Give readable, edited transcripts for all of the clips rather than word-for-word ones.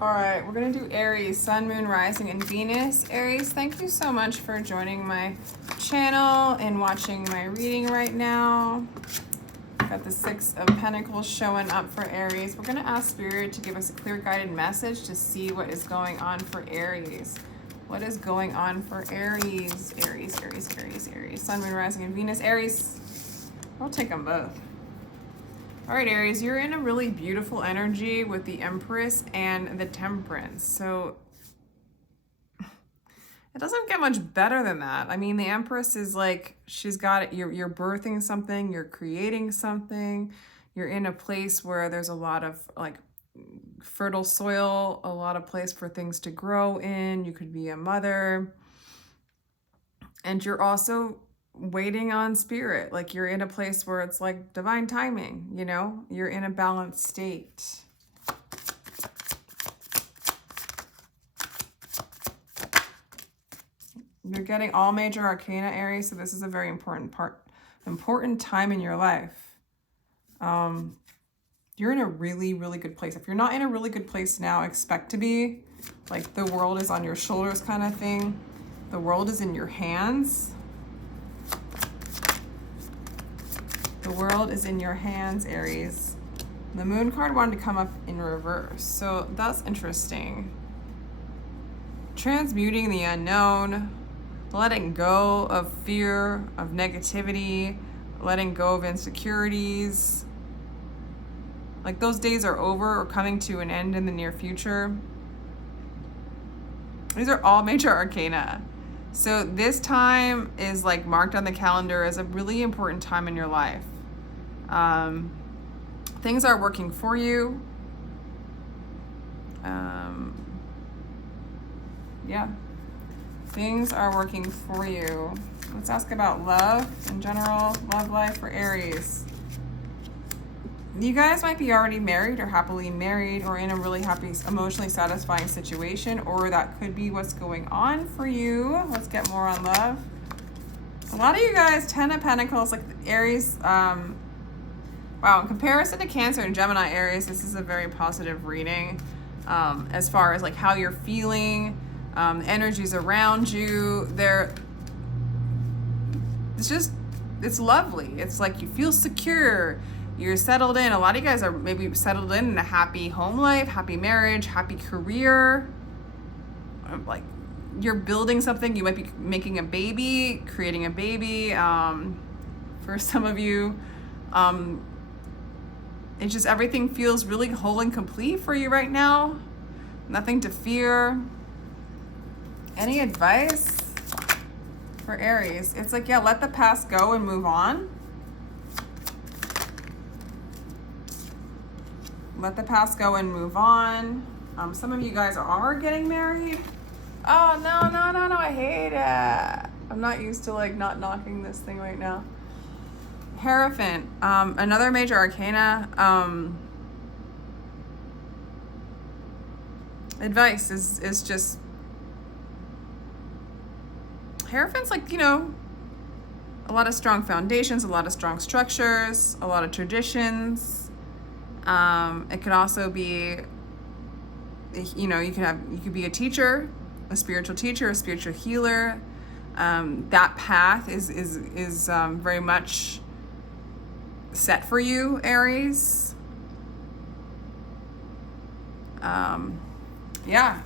All right, we're gonna do Aries, Sun, Moon, Rising, and Venus. Aries, thank you so much for joining my channel and watching my reading right now. Got the Six of Pentacles showing up for Aries. We're gonna ask Spirit to give us a clear guided message to see what is going on for Aries. What is going on for Aries? Aries. Sun, Moon, Rising, and Venus. Aries, I'll take them both. All right, Aries, you're in a really beautiful energy with the Empress and the Temperance. So it doesn't get much better than that. I mean, the Empress is like, she's got it. You're birthing something, you're creating something. You're in a place where there's a lot of like fertile soil, a lot of place for things to grow in. You could be a mother. And you're also waiting on Spirit. Like you're in a place where it's like divine timing, you know? You're in a balanced state. You're getting all major arcana, Aries, so this is a very important time in your life. You're in a really, really good place. If you're not in a really good place now, expect to be. Like the world is on your shoulders kind of thing. The world is in your hands. The world is in your hands, Aries. The Moon card wanted to come up in reverse, so that's interesting. Transmuting the unknown, letting go of fear, of negativity, letting go of insecurities. Like those days are over or coming to an end in the near future. These are all major arcana. So this time is like marked on the calendar as a really important time in your life. Things are working for you. Yeah, things are working for you. Let's ask about love in general, love life for Aries. You guys might be already married or happily married or in a really happy, emotionally satisfying situation, or that could be what's going on for you. Let's get more on love. A lot of you guys, 10 of Pentacles, like Aries, wow, in comparison to Cancer and Gemini, Aries, this is a very positive reading as far as like how you're feeling, the energies around you. It's lovely. It's like you feel secure. You're settled in. A lot of you guys are maybe settled in a happy home life, happy marriage, happy career. Like you're building something. You might be making a baby, creating a baby. For some of you, it's just everything feels really whole and complete for you right now. Nothing to fear. Any advice for Aries? It's like, yeah, let the past go and move on. Let the past go and move on. Some of you guys are getting married. Oh, no, I hate it. I'm not used to like not knocking this thing right now. Hierophant, another major arcana. Advice is just, Hierophant's like, you know, a lot of strong foundations, a lot of strong structures, a lot of traditions. It could also be, you know, you could be a teacher, a spiritual teacher, a spiritual healer. That path is very much set for you, Aries. Yeah,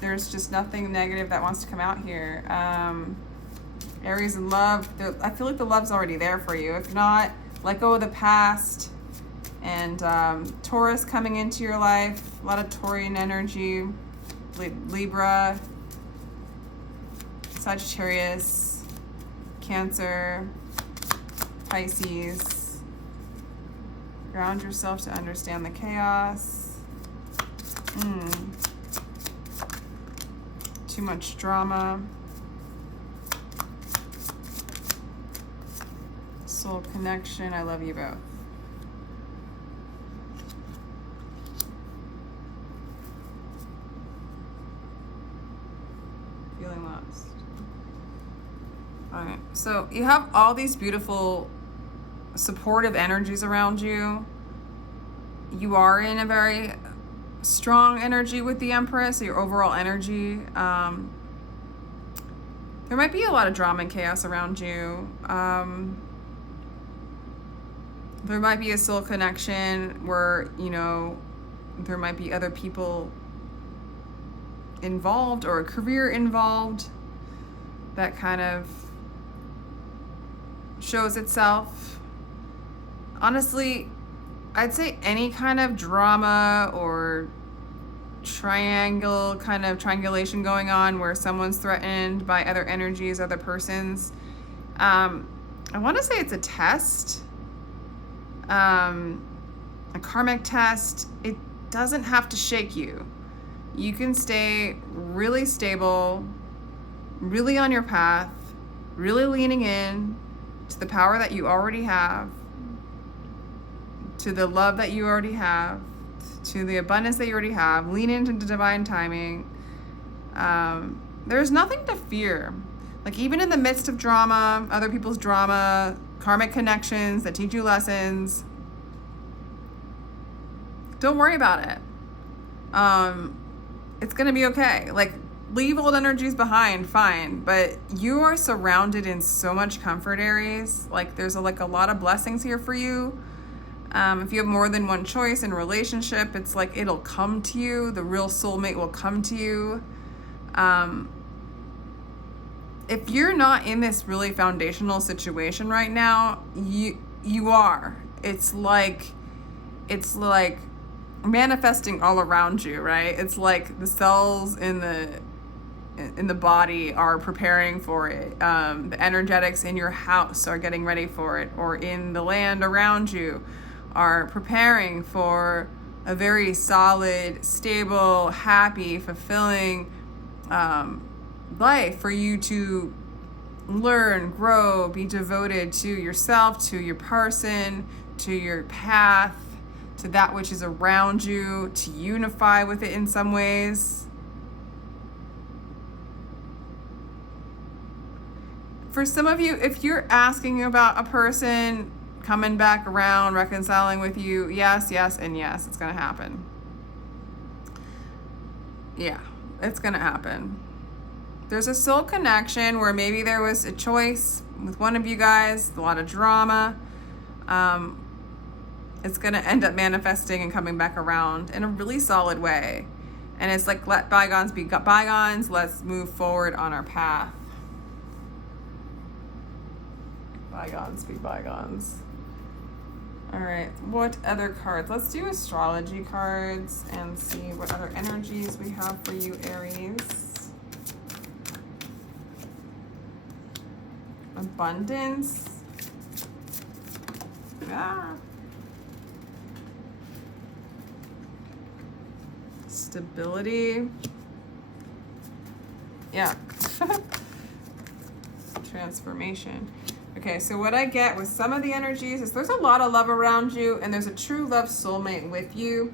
there's just nothing negative that wants to come out here. Aries in love, I feel like the love's already there for you. If not, let go of the past. And Taurus coming into your life, a lot of Taurian energy, Libra, Sagittarius, Cancer, Pisces. Ground yourself to understand the chaos. Too much drama. Soul connection. I love you both. Feeling lost. All right. So you have all these beautiful supportive energies around you. You are in a very strong energy with the Empress, your overall energy. There might be a lot of drama and chaos around you. There might be a soul connection where, you know, there might be other people involved or a career involved that kind of shows itself. Honestly, I'd say any kind of drama or triangulation going on where someone's threatened by other energies, other persons. I want to say it's a test, a karmic test. It doesn't have to shake you. You can stay really stable, really on your path, really leaning in to the power that you already have, to the love that you already have, to the abundance that you already have. Lean into divine timing. There's nothing to fear. Like, even in the midst of drama, other people's drama, karmic connections that teach you lessons, don't worry about it. It's gonna be okay. Like, leave old energies behind, fine, but you are surrounded in so much comfort, Aries. Like, there's a lot of blessings here for you. If you have more than one choice in a relationship, it's like it'll come to you. The real soulmate will come to you. If you're not in this really foundational situation right now, you are. It's like manifesting all around you, right? It's like the cells in the body are preparing for it. The energetics in your house are getting ready for it, or in the land around you are preparing for a very solid, stable, happy, fulfilling life for you to learn, grow, be devoted to yourself, to your person, to your path, to that which is around you, to unify with it in some ways. For some of you, if you're asking about a person coming back around, reconciling with you, yes, and yes, it's gonna happen. Yeah, it's gonna happen. There's a soul connection where maybe there was a choice with one of you guys, a lot of drama. It's gonna end up manifesting and coming back around in a really solid way. And it's like, let bygones be bygones, let's move forward on our path. Bygones be bygones. All right, what other cards? Let's do astrology cards and see what other energies we have for you, Aries. Abundance. Stability. Yeah. Transformation. Okay, so what I get with some of the energies is there's a lot of love around you, and there's a true love soulmate with you.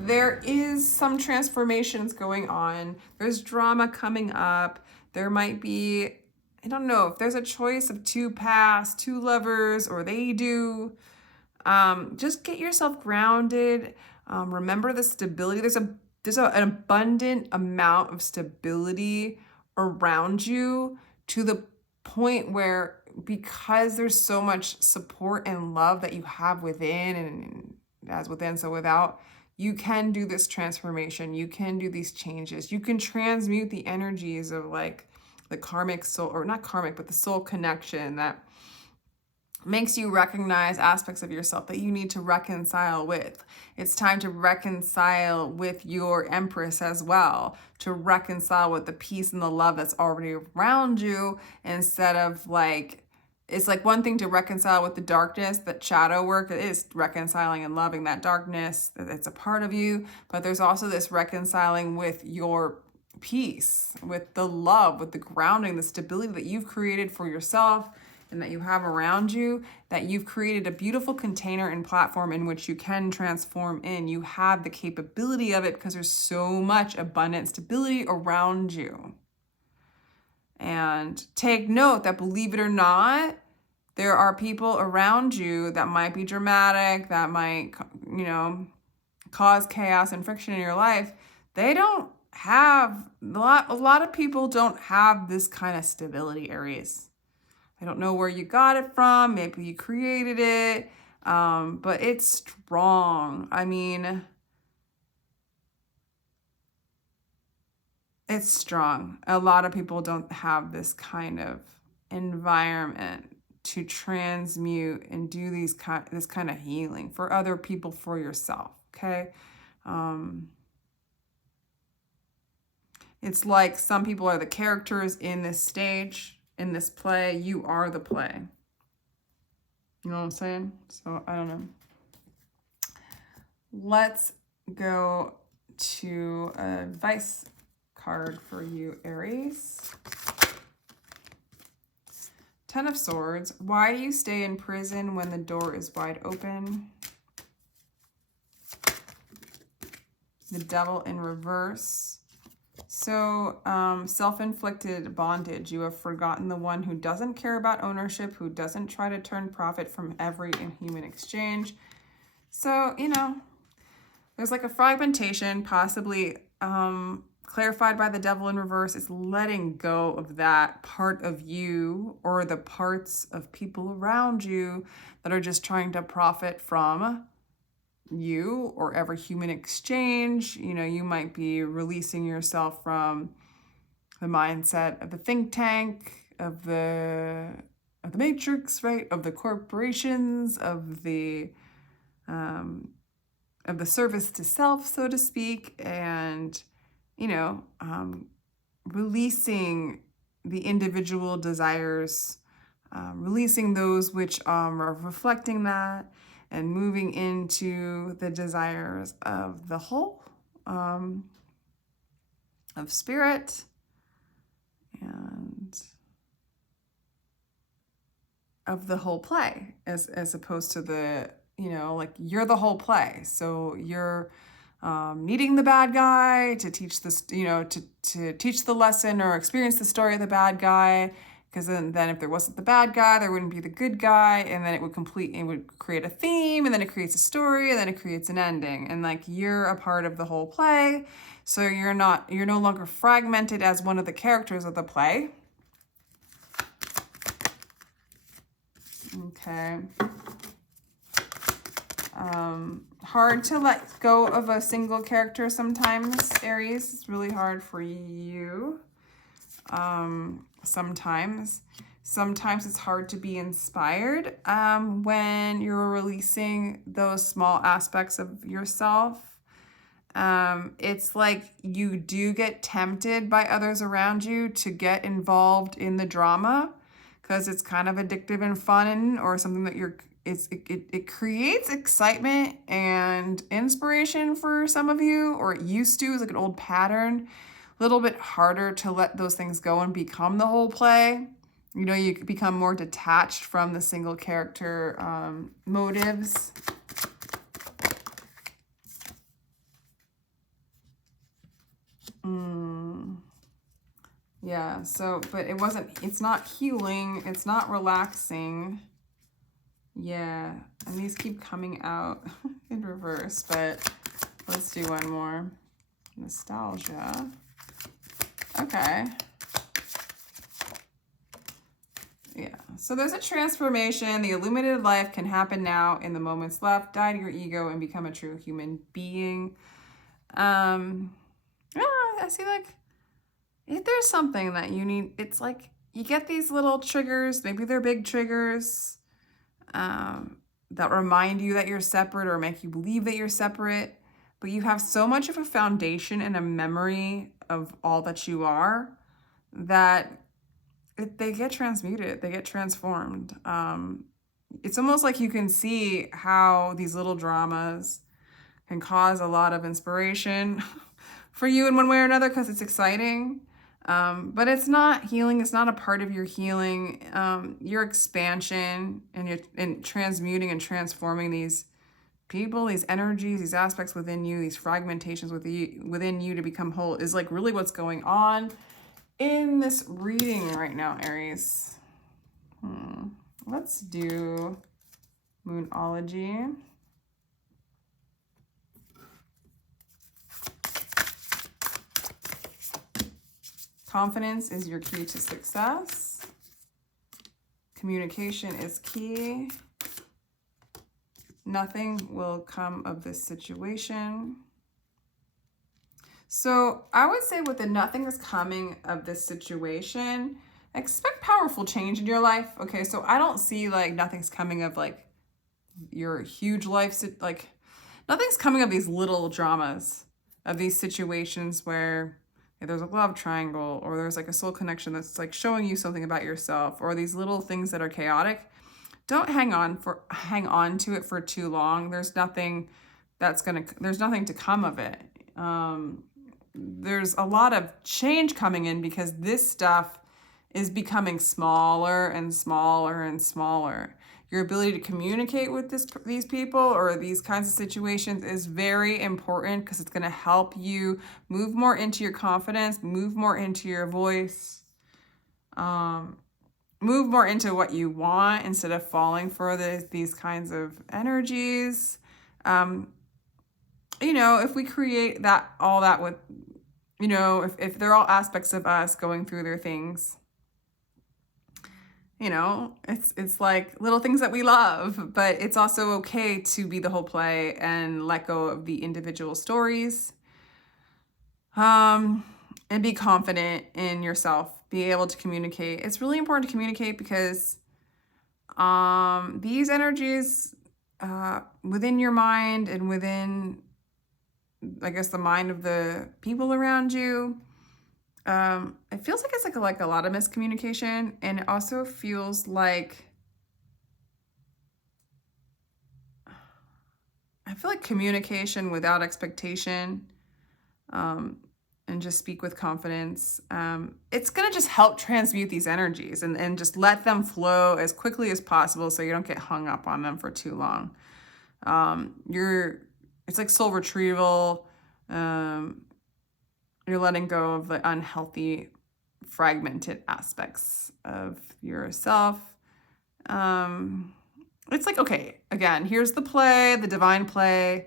There is some transformations going on. There's drama coming up. There might be, I don't know, if there's a choice of two paths, two lovers, or they do. Just get yourself grounded. Remember the stability. There's an abundant amount of stability around you, to the point where, because there's so much support and love that you have within, and as within, so without, you can do this transformation. You can do these changes. You can transmute the energies of like the karmic soul, or not karmic, but the soul connection that makes you recognize aspects of yourself that you need to reconcile with. It's time to reconcile with your Empress as well, to reconcile with the peace and the love that's already around you, instead of like, it's like one thing to reconcile with the darkness, that shadow work. It is reconciling and loving that darkness, that it's a part of you, but there's also this reconciling with your peace, with the love, with the grounding, the stability that you've created for yourself and that you have around you, that you've created a beautiful container and platform in which you can transform in. You have the capability of it because there's so much abundant stability around you. And take note that, believe it or not, there are people around you that might be dramatic, that might, cause chaos and friction in your life, they don't have, a lot of people don't have this kind of stability, Aries. I don't know where you got it from. Maybe you created it, but it's strong. I mean, it's strong. A lot of people don't have this kind of environment to transmute and do this kind of healing for other people, for yourself, okay? It's like some people are the characters in this stage, in this play. You are the play. You know what I'm saying? So, I don't know. Let's go to advice card for you, Aries. Ten of Swords. Why do you stay in prison when the door is wide open? The Devil in reverse. So, self-inflicted bondage. You have forgotten the one who doesn't care about ownership, who doesn't try to turn profit from every inhuman exchange. So, you know, there's like a fragmentation, possibly clarified by the Devil in reverse. Is letting go of that part of you, or the parts of people around you that are just trying to profit from you or every human exchange. You know, you might be releasing yourself from the mindset of the think tank, of the matrix, right? Of the corporations, of the service to self, so to speak, and, you know, releasing the individual desires, releasing those which are reflecting that, and moving into the desires of the whole, of spirit, and of the whole play, as opposed to the, you know, like, you're the whole play. So you're needing the bad guy to teach this, you know, to teach the lesson or experience the story of the bad guy. Because then if there wasn't the bad guy, there wouldn't be the good guy, and then it would create a theme, and then it creates a story, and then it creates an ending. And like, you're a part of the whole play, so you're no longer fragmented as one of the characters of the play. Okay. Hard to let go of a single character sometimes, Aries. It's really hard for you. Sometimes it's hard to be inspired when you're releasing those small aspects of yourself. It's like you do get tempted by others around you to get involved in the drama, because it's kind of addictive and fun, or something that it creates excitement and inspiration for some of you, or it used to. It's like an old pattern. A little bit harder to let those things go and become the whole play. You know, you become more detached from the single character motives. Yeah, so, but it's not healing, it's not relaxing. Yeah, and these keep coming out in reverse, but let's do one more. Nostalgia. Okay. Yeah, so there's a transformation. The illuminated life can happen now in the moments left. Die to your ego and become a true human being. I see, like, if there's something that you need, it's like you get these little triggers, maybe they're big triggers, that remind you that you're separate or make you believe that you're separate, but you have so much of a foundation and a memory of all that you are that they get transmuted, they get transformed. It's almost like you can see how these little dramas can cause a lot of inspiration for you in one way or another, because it's exciting. But it's not healing. It's not a part of your healing. Your expansion and transmuting and transforming these people, these energies, these aspects within you, these fragmentations within you to become whole is like really what's going on in this reading right now, Aries. Let's do Moonology. Confidence is your key to success. Communication is key. Nothing will come of this situation. So I would say with the nothing is coming of this situation, expect powerful change in your life. Okay, so I don't see like nothing's coming of like your huge life, like nothing's coming of these little dramas, of these situations where there's a love triangle or there's like a soul connection that's like showing you something about yourself, or these little things that are chaotic. Don't hang on to it for too long. There's nothing to come of it. There's a lot of change coming in because this stuff is becoming smaller and smaller and smaller. Your ability to communicate with these people or these kinds of situations is very important because it's going to help you move more into your confidence, move more into your voice, move more into what you want instead of falling for these kinds of energies. If we create all that with, if they're all aspects of us going through their things, it's like little things that we love, but it's also okay to be the whole play and let go of the individual stories. And be confident in yourself, be able to communicate. It's really important to communicate because these energies within your mind and within, I guess, the mind of the people around you, it feels like it's like a lot of miscommunication, and it also feels like I feel like communication without expectation, and just speak with confidence. It's gonna just help transmute these energies and just let them flow as quickly as possible so you don't get hung up on them for too long. It's like soul retrieval. You're letting go of the unhealthy, fragmented aspects of yourself. It's like, okay, again, here's the play, the divine play.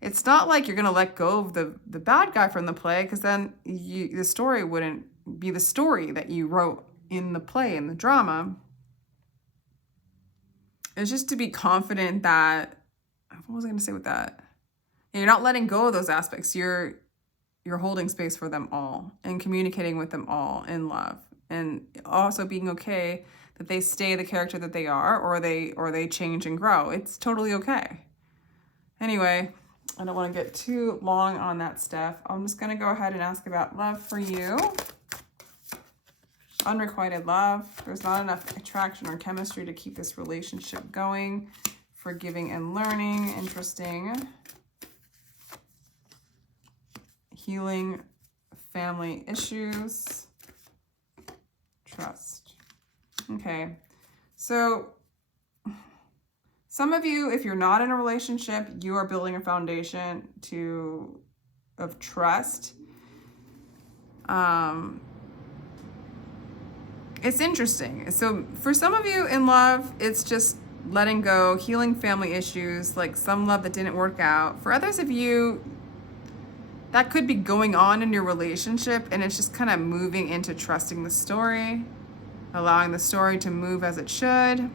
It's not like you're going to let go of the bad guy from the play, because then the story wouldn't be the story that you wrote in the play, in the drama. It's just to be confident that, what was I going to say with that? You're not letting go of those aspects. You're holding space for them all and communicating with them all in love, and also being okay that they stay the character that they are, or they change and grow. It's totally okay. Anyway, I don't want to get too long on that stuff. I'm just going to go ahead and ask about love for you. Unrequited love. There's not enough attraction or chemistry to keep this relationship going. Forgiving and learning. Interesting. Healing family issues. Trust. Okay. So some of you, if you're not in a relationship, you are building a foundation of trust. It's interesting. So for some of you in love, it's just letting go, healing family issues, like some love that didn't work out. For others of you, that could be going on in your relationship, and it's just kind of moving into trusting the story, allowing the story to move as it should.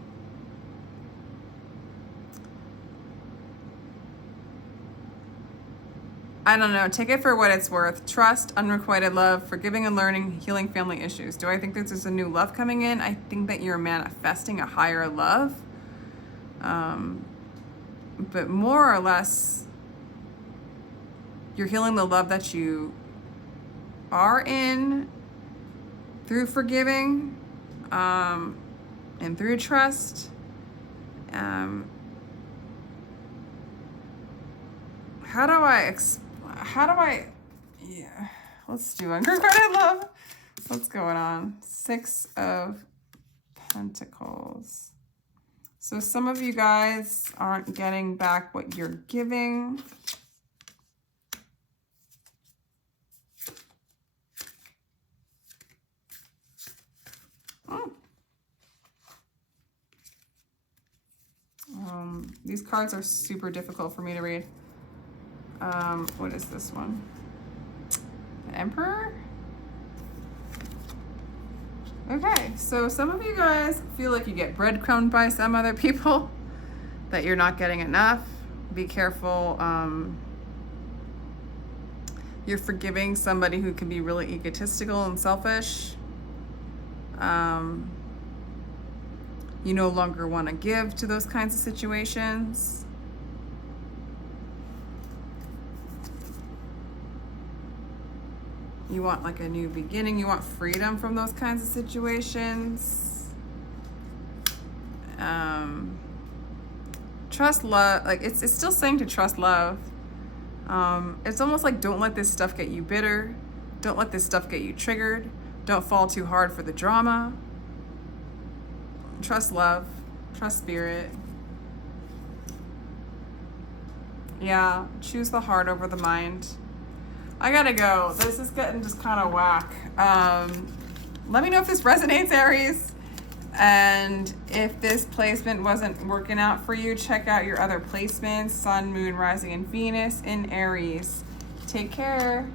I don't know. Take it for what it's worth. Trust, unrequited love, forgiving and learning, healing family issues. Do I think that there's a new love coming in? I think that you're manifesting a higher love. But more or less, you're healing the love that you are in through forgiving, and through trust. Let's do unrequited love. What's going on? 6 of Pentacles. So some of you guys aren't getting back what you're giving. These cards are super difficult for me to read. What is this one? The Emperor? Okay, so some of you guys feel like you get breadcrumbed by some other people, that you're not getting enough. Be careful. You're forgiving somebody who can be really egotistical and selfish. You no longer want to give to those kinds of situations. You want like a new beginning. You want freedom from those kinds of situations. Trust love. Like it's still saying to trust love. It's almost like don't let this stuff get you bitter. Don't let this stuff get you triggered. Don't fall too hard for the drama. Trust love. Trust spirit. Yeah, choose the heart over the mind. I gotta go. This is getting just kind of whack. Let me know if this resonates, Aries. And if this placement wasn't working out for you, check out your other placements. Sun, Moon, Rising, and Venus in Aries. Take care.